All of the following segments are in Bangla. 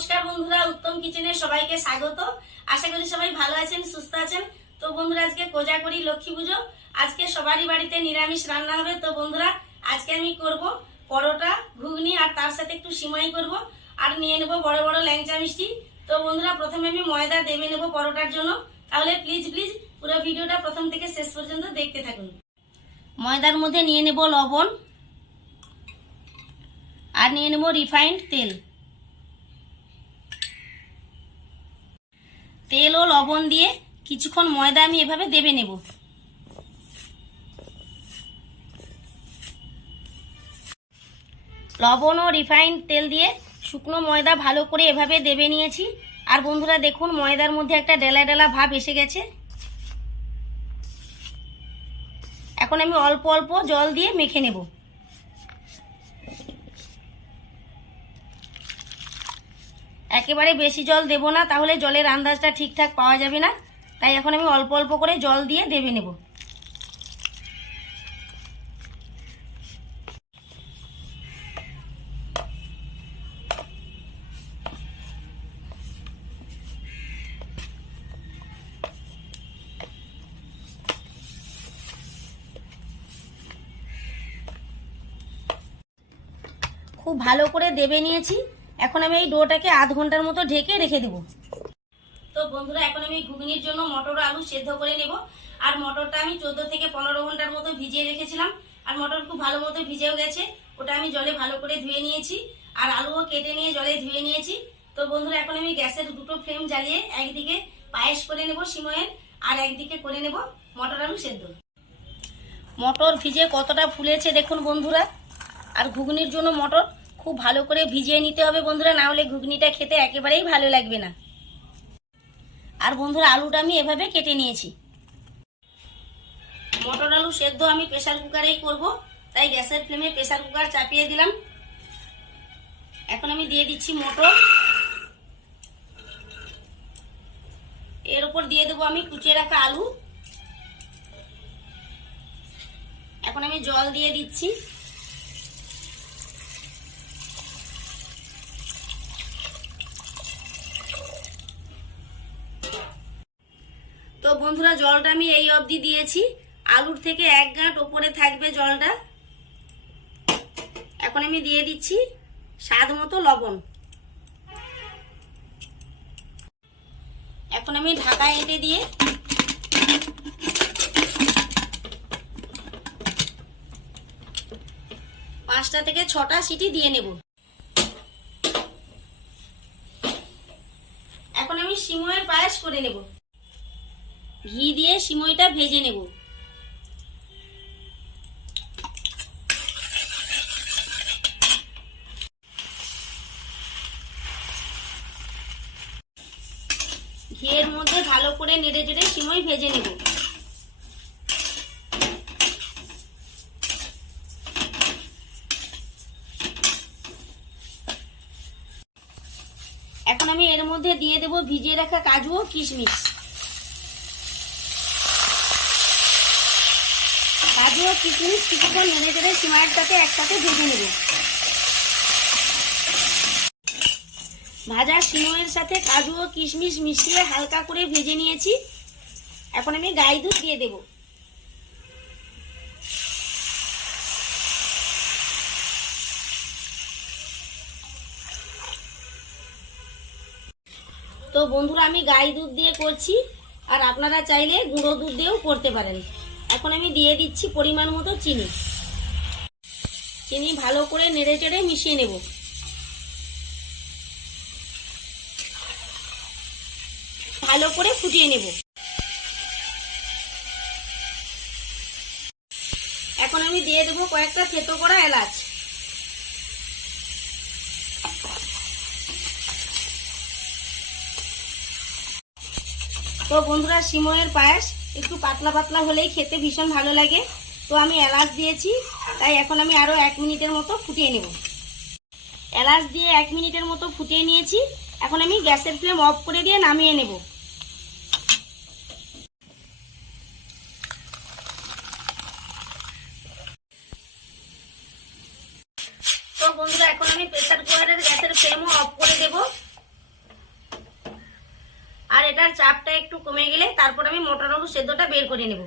নমস্কার বন্ধুরা, উত্তম কিচেনে সবাইকে স্বাগত। আশা করি সবাই ভালো আছেন, সুস্থ আছেন। তো বন্ধুরা, আজকে কোজাগরি লক্ষ্মী পুজো, আজকে সবারই বাড়িতে নিরামিষ রান্না হবে। তো বন্ধুরা, আজকে আমি করব পরোটা, ঘুগনি আর তার সাথে একটু সিমাই করব, আর নিয়ে নেব বড় বড় ল্যাংচা মিষ্টি। তো বন্ধুরা, প্রথমে আমি ময়দা দেবে নেব পরোটার জন্য। তাহলে প্লিজ পুরো ভিডিওটা প্রথম থেকে শেষ পর্যন্ত দেখতে থাকুন। ময়দার মধ্যে নিয়ে নেব লবণ আর নিয়ে নেব রিফাইন্ড তেল। তেল ও লবণ দিয়ে কিছুক্ষণ ময়দা আমি এভাবে দেবে নেব। লবণ ও রিফাইন্ড তেল দিয়ে শুকনো ময়দা ভালো করে এভাবে দেবে নিয়েছি। আর বন্ধুরা দেখুন, ময়দার মধ্যে একটা ডেলা ডেলা ভাব এসে গেছে। এখন আমি অল্প অল্প জল দিয়ে মেখে নেব। একেবারে বেশি জল দেব না, তাহলে জলের আন্দাজটা ঠিকঠাক পাওয়া যাবে না। তাই এখন আমি অল্প অল্প করে জল দিয়ে দেবে নেব। খুব ভালো করে দেবে নিয়েছি। এখন আমি এই ডোটাকে আধ ঘন্টার মতো ঢেকে রেখে দেব। তো বন্ধুরা, এখন আমি ঘুগনির জন্য মটর আলু সেদ্ধ করে নেব। আর মটরটা আমি 14 থেকে 15 ঘন্টার মতো ভিজিয়ে রেখেছিলাম। আর মটর খুব ভালো মতো ভিজেও গেছে। ওটা আমি জলে ভালো করে ধুয়ে নিয়েছি, আর আলুও কেটে নিয়ে জলে ধুয়ে নিয়েছি। তো বন্ধুরা, এখন আমি গ্যাসের দুটো ফ্লেম জ্বালিয়ে একদিকে পায়েস করে নেব সিময়ের, আর একদিকে করে নেব মটর আলু সেদ্ধ। মটর ভিজে কতটা ফুলেছে দেখুন বন্ধুরা। আর ঘুগনির জন্য মটর খুব ভালো করে ভিজিয়ে নিতে হবে বন্ধুরা, না হলে ঘুগনিটা খেতে একেবারেই ভালো লাগবে না। আর বন্ধুরা, আলুটা আমি এভাবে কেটে নিয়েছি। মটর আলু সেদ্ধ আমি প্রেসার কুকারেই করব, তাই গ্যাসের ফ্লেমে প্রেসার কুকার চাপিয়ে দিলাম। এখন আমি দিয়ে দিচ্ছি মটর। এর উপর দিয়ে দেবো আমি কুচিয়ে রাখা আলু। এখন আমি জল দিয়ে দিচ্ছি। তো বন্ধুরা, জলটা আমি এই অবধি দিয়েছি। আলুর থেকে এক গাঁট ওপরে থাকবে জলটা। এখন আমি দিয়ে দিচ্ছি স্বাদ মতো লবণ। এখন আমি ঢাকা এঁটে দিয়ে 5টা থেকে 6টা সিটি দিয়ে নেব। এখন আমি সিমইয়ের পায়েস করে নেব। ঘি দিয়ে সিমইটা ভেজে নেব। ঘিয়ের মধ্যে ভালো করে নেড়ে চেড়ে সিমই ভেজে নেব। এখন আমি এর মধ্যে দিয়ে দেব ভিজিয়ে রাখা কাজু ও কিশমিশ। কাজু ও কিশমিশ কিছুক্ষণ নেড়ে চেড়ে সিমাইয়ের সাথে একসাথে ভেজে নেব। ভাজা সিমইয়ের সাথে কাজু ও কিশমিশ মিশিয়ে হালকা করে ভেজে নিয়েছি। এখন আমি গাই দুধ দিয়ে দেব। তো বন্ধুরা, আমি গাই দুধ দিয়ে করছি, আর আপনারা চাইলে গুঁড়ো দুধ দিয়েও করতে পারেন। এখন আমি দিয়ে দিচ্ছি পরিমাণ মতো চিনি। চিনি ভালো করে নেড়ে চেড়ে মিশিয়ে নেব। ভালো করে ফুটিয়ে নেব। এখন আমি দিয়ে দেবো কয়েকটা থেতো করা এলাচ। তো বন্ধুরা, সিমইয়ের পায়েস একটু পাতলা পাতলা হলেই খেতে ভীষণ ভালো লাগে। তো আমি এলাচ দিয়েছি, তাই এখন আমি আরো 1 মিনিটের মতো ফুটিয়ে নেব। এলাচ দিয়ে 1 মিনিটের মতো ফুটিয়ে নিয়েছি। এখন আমি গ্যাসের ফ্লেম অফ করে দিয়ে নামিয়ে নেব। তো বন্ধুরা, এখন আমি প্রেসার কুকারের গ্যাসের ফ্লেমও অফ করে দেব। আর এটার চাপটা একটু কমে গেলে তারপর আমি মটর আলু সেদ্ধটা বের করে নেব।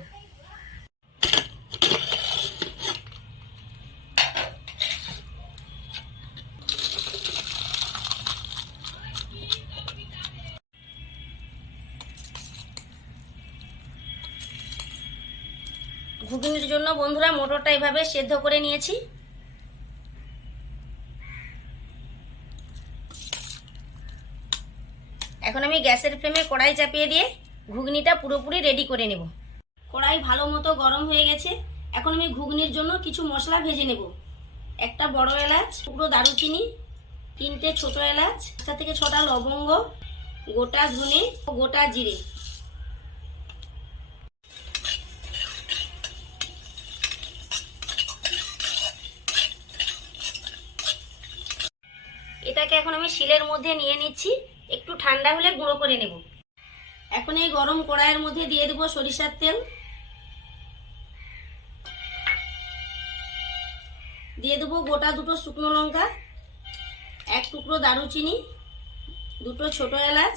ঘুগনির জন্য বন্ধুরা মটরটা এভাবে সেদ্ধ করে নিয়েছি। এখন আমি গ্যাসের ফ্লেমে কড়াই চাপিয়ে দিয়ে ঘুগনিটা পুরোপুরি রেডি করে নেব। কড়াই ভালো মতো গরম হয়ে গেছে। এখন আমি ঘুগনির জন্য কিছু মশলা ভেজে নেব। একটা বড় এলাচ, টুকরো দারুচিনি, 3টে ছোট এলাচ, 5 থেকে 6টা লবঙ্গ, গোটা ধনে ও গোটা জিরে। এটাকে এখন আমি শিলের মধ্যে নিয়ে নিচ্ছি, একটু ঠান্ডা হলে গুঁড়ো করে নেব। এখন এই গরম কড়াইয়ের মধ্যে দিয়ে দেব সরিষার তেল, দিয়ে দেবো গোটা 2টো শুকনো লঙ্কা, 1 টুকরো দারুচিনি, 2টো ছোট এলাচ,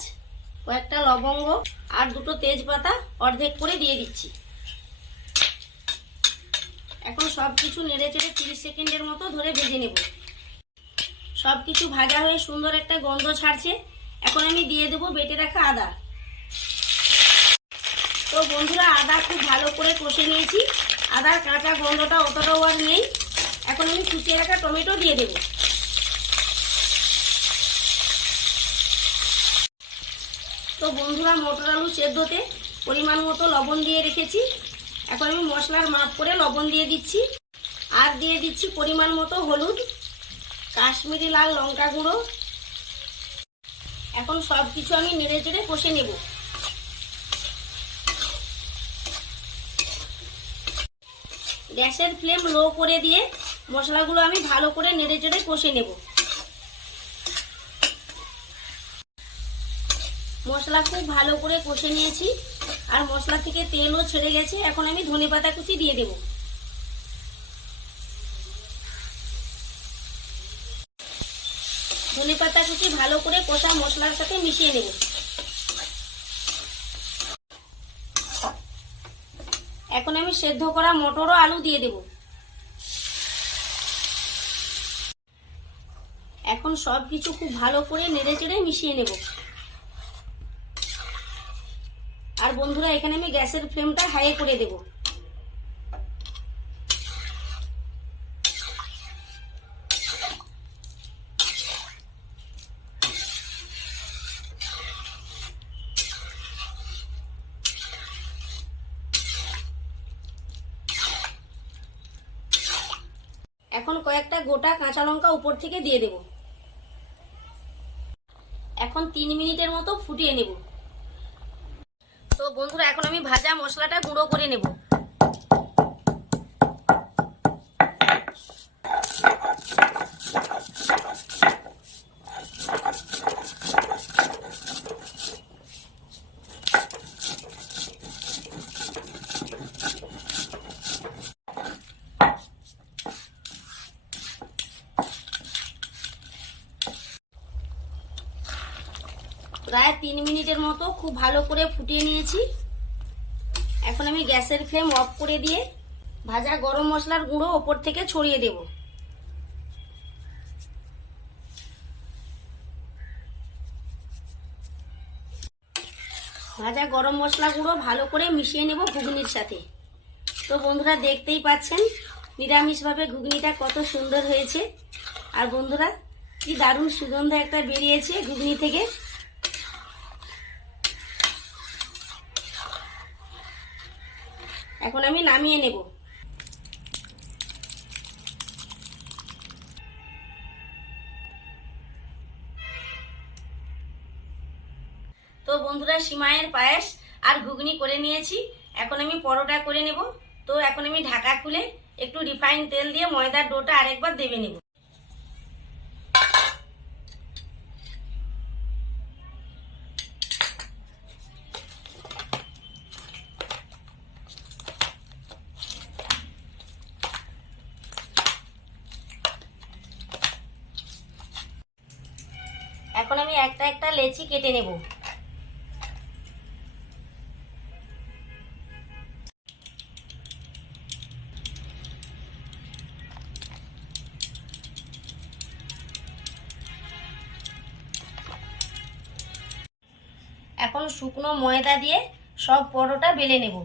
কয়েকটা লবঙ্গ আর 2টো তেজপাতা অর্ধেক করে দিয়ে দিচ্ছি। এখন সবকিছু নেড়ে চেড়ে 30 সেকেন্ডের মতো ধরে ভেজে নেব। সবকিছু ভাজা হয়ে সুন্দর একটা গন্ধ ছাড়ছে। এখন আমি দিয়ে দেব বেটে রাখা আদা। তো বন্ধুরা আদা খুব ভালো করে কষে নিয়েছি, আদার কাঁচা গন্ধটা অতটাও আর নেই। এখন আমি কুচিয়ে রাখা টমেটো দিয়ে দেব। তো বন্ধুরা মটর আলু সেদ্ধতে পরিমাণ মতো লবণ দিয়ে রেখেছি। এখন আমি মশলার মাপ করে লবণ দিয়ে দিচ্ছি, আর দিয়ে দিচ্ছি পরিমাণ মতো হলুদ, কাশ্মীরি লাল লঙ্কা গুঁড়ো। এখন সব কিছু আমি নেড়ে চেড়ে কষে নেব। গ্যাসের ফ্লেম লো করে দিয়ে মশলাগুলো আমি ভালো করে নেড়ে চেড়ে কষে নেব। মশলা খুব ভালো করে কষে নিয়েছি, আর মশলা থেকে তেলও ছেড়ে গেছে। এখন আমি ধনেপাতা কুচি দিয়ে দেব। ধনেপাতা কুচি ভালো করে কষা মশলার সাথে মিশিয়ে নেব। এখন আমি সেদ্ধ করা মটর ও আলু দিয়ে দেব। এখন সবকিছু খুব ভালো করে নেড়ে চেড়ে মিশিয়ে নেব। আর বন্ধুরা এখানে আমি গ্যাসের ফ্লেমটা হাই করে দেব। এখন কয়েকটা গোটা কাঁচা লঙ্কা উপর থেকে দিয়ে দেব। এখন 3 মিনিটের মতো ফুটিয়ে নেব। তো বন্ধুরা এখন আমি ভাজা মশলাটা গুঁড়ো করে নেব। প্রায় 3 মিনিটের মতো খুব ভালো করে ফুটিয়ে নিয়েছি। এখন আমি গ্যাসের ফ্লেম অফ করে দিয়ে ভাজা গরম মশলার গুঁড়ো ওপর থেকে ছড়িয়ে দেব। ভাজা গরম মশলা গুঁড়ো ভালো করে মিশিয়ে নেব ঘুগনির সাথে। তো বন্ধুরা দেখতেই পাচ্ছেন নিরামিষভাবে ঘুগনিটা কত সুন্দর হয়েছে। আর বন্ধুরা কি দারুণ সুগন্ধ একটা বেরিয়েছে ঘুগনি থেকে। এখন আমি নামিয়ে নেব। তো বন্ধুরা সিমাইয়ের পায়েস আর ঘুগনি করে নিয়েছি। এখন আমি পরোটা করে নেব। তো এখন আমি ঢাকা খুলে একটু রিফাইন তেল দিয়ে ময়দার ডোটা আরেকবার দেবে নেব। এখন আমি একটা একটা লেচি কেটে নেব। এখন শুকনো ময়দা দিয়ে সব পরোটা বেলে নেব।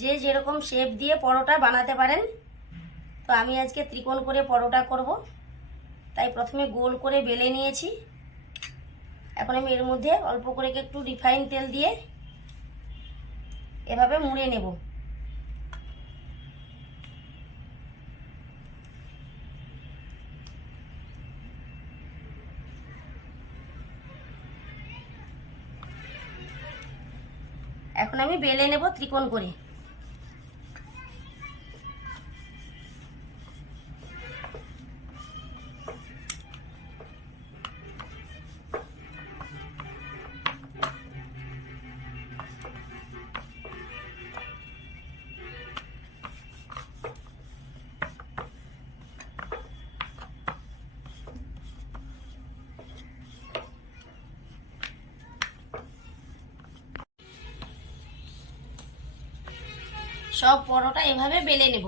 যে যেরকম শেপ দিয়ে পরোটা বানাতে পারেন, তো আমি আজকে ত্রিকোণ করে পরোটা করব, তাই প্রথমে গোল করে বেলে নিয়েছি। এখন আমি এর মধ্যে অল্প করে একটু রিফাইন তেল দিয়ে এভাবে মুড়ে নেব। এখন আমি বেলে নেব ত্রিকোণ করে। সব পরোটা এভাবে বেলে নেব।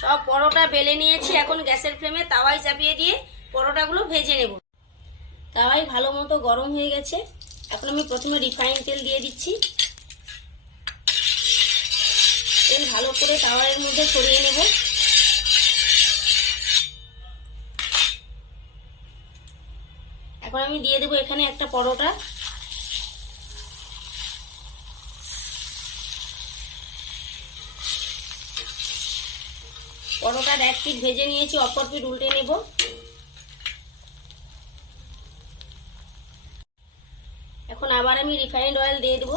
সব পরোটা বেলে নিয়েছি। এখন গ্যাসের ফ্লেমে তাওয়ায় চাপিয়ে দিয়ে পরোটাগুলো ভেজে নেব। তাওয়াই ভালো মতো গরম হয়ে গেছে। এখন আমি প্রথমে রিফাইন তেল দিয়ে দিচ্ছি। তেল ভালো করে তাওয়ার মধ্যে ছড়িয়ে নেব। এখন আমি দিয়ে দেবো এখানে একটা পরোটা। পরোটার এক পিঠ ভেজে নিয়েছি, অপর পিঠ উল্টে নেব। এখন আবার আমি রিফাইন্ড অয়েল দিয়ে দেব।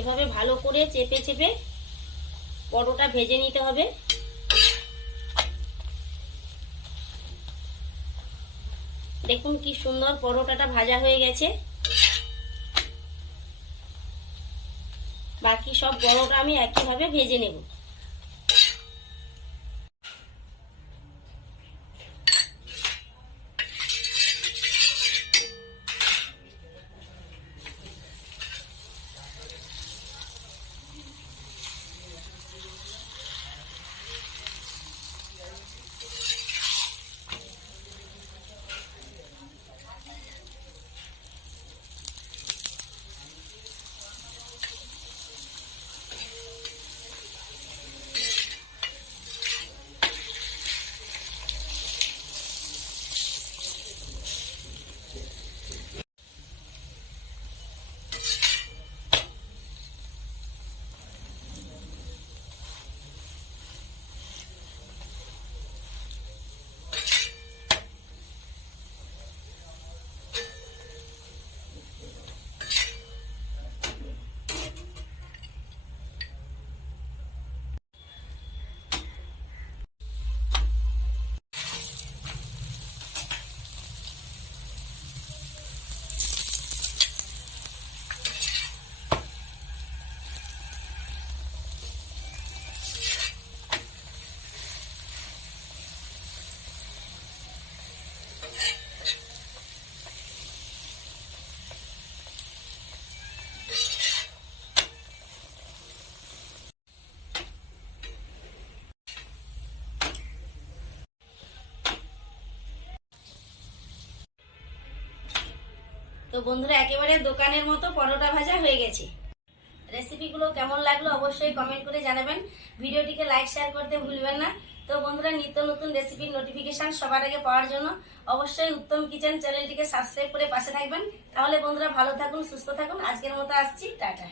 এভাবে ভালো করে চেপে চেপে পরোটা ভেজে নিতে হবে। দেখুন কি সুন্দর পরোটাটা ভাজা হয়ে গেছে। বাকি সব পরোটা আমি একইভাবে ভেজে নেব। তো বন্ধুরা একেবারে দোকানের মতো পরোটা ভাজা হয়ে গেছে। রেসিপিগুলো কেমন লাগলো অবশ্যই কমেন্ট করে জানাবেন। ভিডিওটিকে লাইক শেয়ার করতে ভুলবেন না। তো বন্ধুরা নিত্য নতুন রেসিপির নোটিফিকেশন সবার আগে পাওয়ার জন্য অবশ্যই উত্তম কিচেন চ্যানেলটিকে সাবস্ক্রাইব করে পাশে থাকবেন। তাহলে বন্ধুরা ভালো থাকুন, সুস্থ থাকুন। আজকের মতো আসছি, টাটা।